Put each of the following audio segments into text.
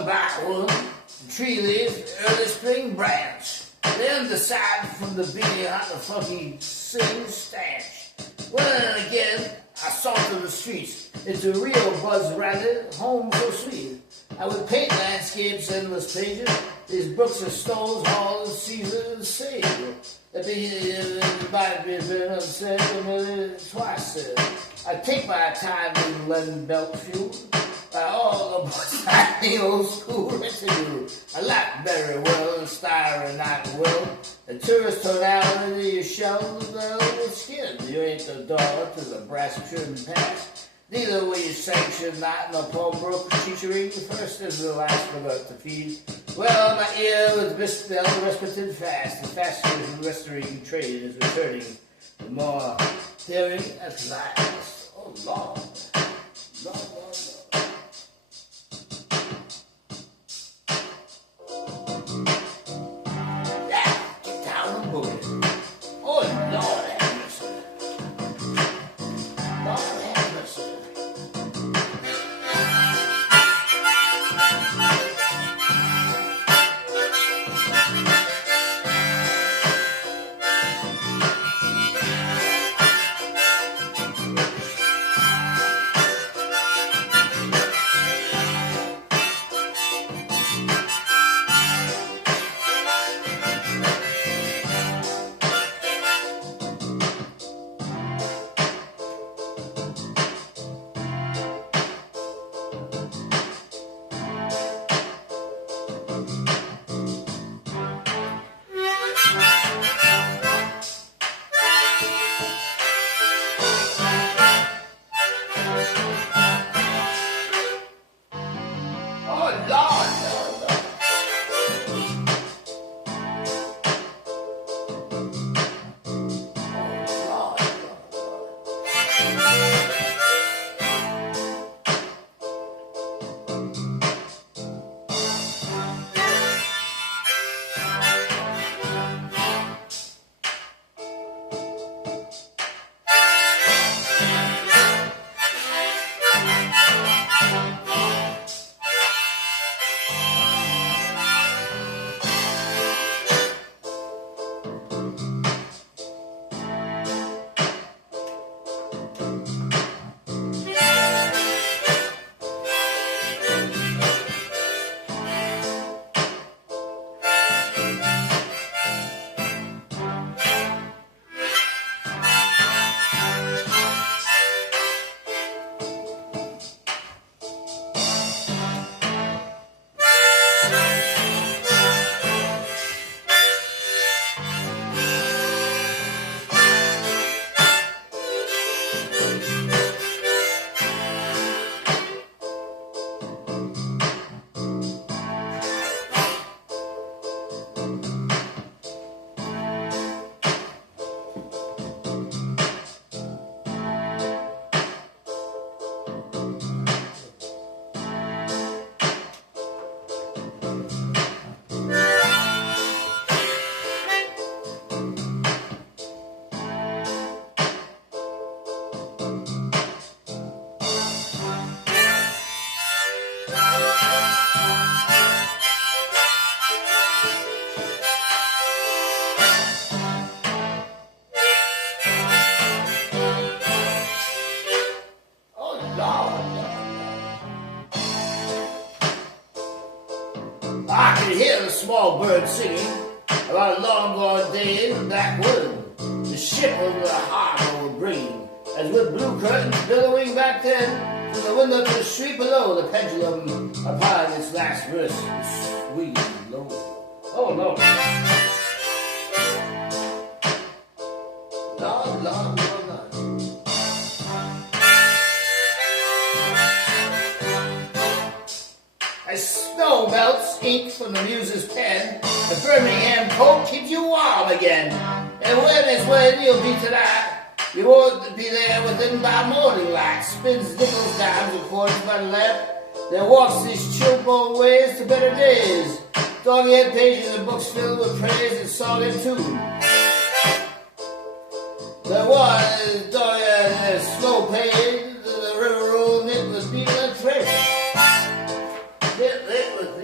one by one, the tree leaves, early spring branch. Then decide from the beginning how the funky sing stanch. Well, and again, I saunter the streets. It's a real buzz rabbit, home so sweet. I would paint landscapes, endless pages. These brooks and stones, halls, seasons, and sage. That might be unsaid, maybe twice. I take my time in London belt fuel. By all the old school residue. I like very well, style and not well. The tourist tonality, you shell with skin. You ain't the dog to the brass trimmed past. Neither will you sanction not no poor broke teachering. The first is the last forgot to feed. Well, my ear was respected fast. The faster the restoring trade is returning. The more hearing at last. Oh Lord. Lord, Lord, Lord. I could hear the small birds singing about a long gone day in the black wood. The ship over the harbor was green, as with blue curtains billowing back then from the window to the street below. The pendulum upon its last verse was swinging low. Oh no! Lord, Lord, Lord, Lord. As snow melts ink from the muse's pen, the Birmingham coat keeps you warm again. And when it's where you'll be tonight, you won't be there within by morning light. Spins nickels, dimes, and quarters by the lamp. There walks these chill-born ways to better days. Dog-eared pages of books filled with praise and song and tune. There was dog-eared slow page, the river rolled it with beating and thread. It was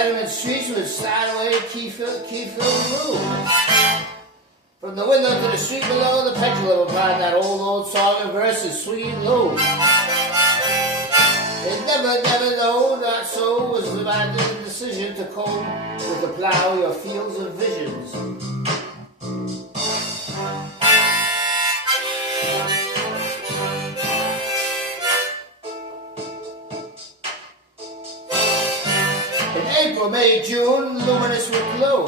tenement streets with Steinway, key-filled rooms. From the window to the street below, the pendulum upon that old song and verse is swinging low. It never, no, not so, was the decision to comb with the plow your fields of visions. In April, May, June, luminous with glow,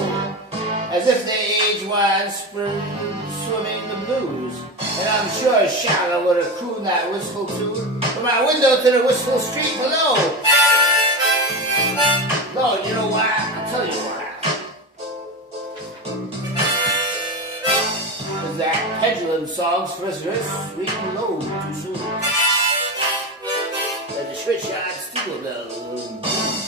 as if they age wine swimming the blues. And I'm sure Charlotte would have crooned that wistful tune from my window to the wistful street below. Lord, you know why? I'll tell you why. Cause that pendulum song's first verse sweet and low too soon. That the switch yard steel bell.